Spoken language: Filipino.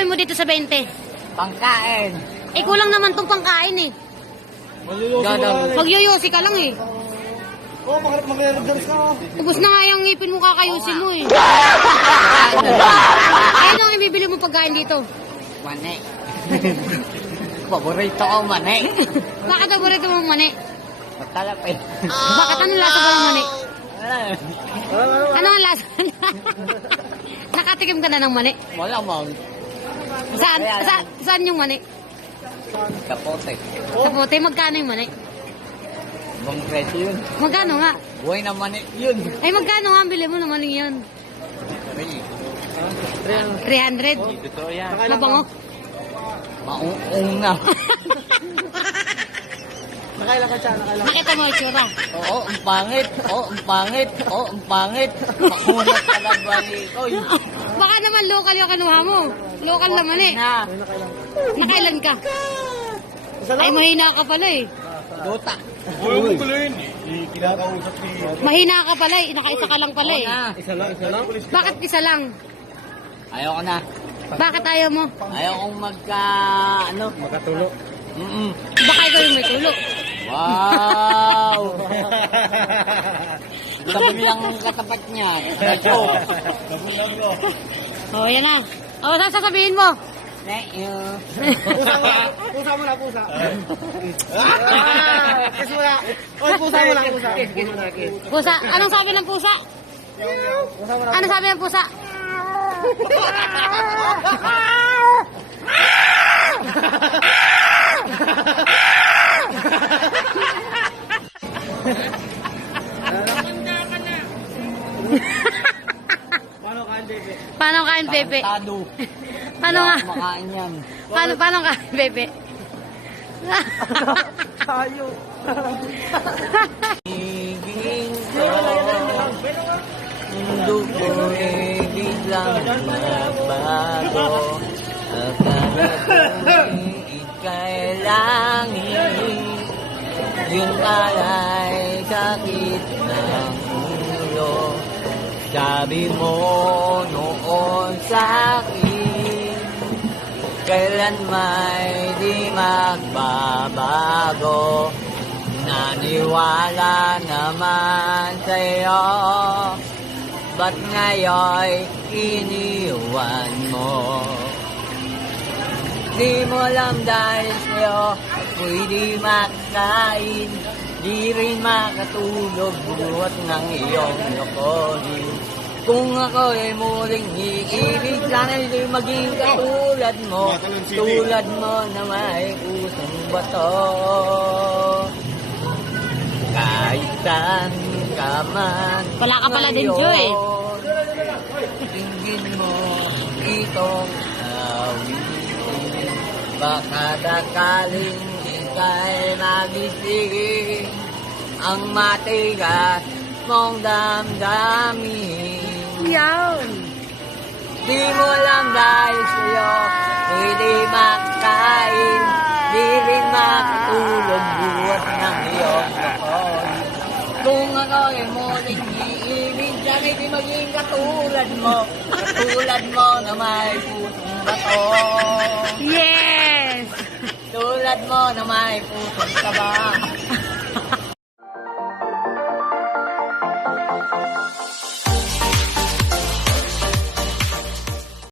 gagawin mo dito sa 20? Pangkain. Eh, kulang naman tong pangkain eh. Magyuyusi ka lang eh. Oo, magre-reverse ka. Ubus na nga yung ngipin mo, kakayusin mo eh. Ano ang ibibili mo pagkain dito? Mani. Paborito ko mani. Bakit paborito mo mani? Matalap eh. Bakit anong lasa ba ng mani? Ano ang lasa? Nakatikim ka na ng mani? Wala mang. Saan yung mani? Kapote. Sa puti, magkano yung mani? Bang presyo yun. Magkano nga? Buhay na mani yun. Ay, magkano nga ang bili mo ng mani yun? 300? Totoo yan. Mabango? Mauung na. Nakailan ka siya, nakailan. Nakita mo yung tsura. Oo, ang pangit. Oo, ang pangit. Oo, ang pangit. Makunat ka na ba ni Koy? Baka naman local yung kinuha mo. Local naman eh. Na. Nakailan ka? Isa Ay, lang. mahina ka pala eh. Duta. Uy, kulin. Kinakausap ni... Mahina ka pala eh. Nakaisa ka lang pala eh. Na. Isa lang, isa lang. Bakit isa lang? Ayaw ko na. Bakit ayaw mo? Ayaw kong ano. Makatulo. Baka ikaw yung may tulo. Wow! Sabi lang ang katapat niya. Radyo. Oh, yan na. Oh, saan sasabihin mo? Thank you. Pusa mo na, pusa. Kiss mo na. Oy, pusa mo na, pusa. Pusa na, kiss. Pusa. Anong sabi ng pusa? Pusa mo na. Ano sabi ng pusa? Paano kain, bebe? Paano kain, Bebe? Tado. Paano nga? Makain yan. Paano kain, Bebe? Tayo. Higing ko. Mundo ko'y biglang nagbago. Akala ko'y ika'y langit. Yung alay sakit ng ulo. Sabi mo noon sa'kin, kailan may di magbabago. Naniwala naman sa'yo, ba't ngayon iniwan mo? Di mo alam dahil sa'yo, ako'y di makain, di rin makatulog buhat ng iyong lokohin. Kung ako'y muling iibig, sana ito'y maging katulad mo, tulad mo na may pusong bato. Kahit saan ka man Wala ka pala din, Jo, eh. tingin mo itong awitin. Baka dakaling ika'y magising ang matigas mong damdamin. Yan. Di mo lang dahil sa'yo, hindi makain, di rin makatulog buhat ng iyong lakon. Kung ako ay muling iibig, sana di maging katulad mo na may pusong bato. Yes! Tulad mo na may pusong taba.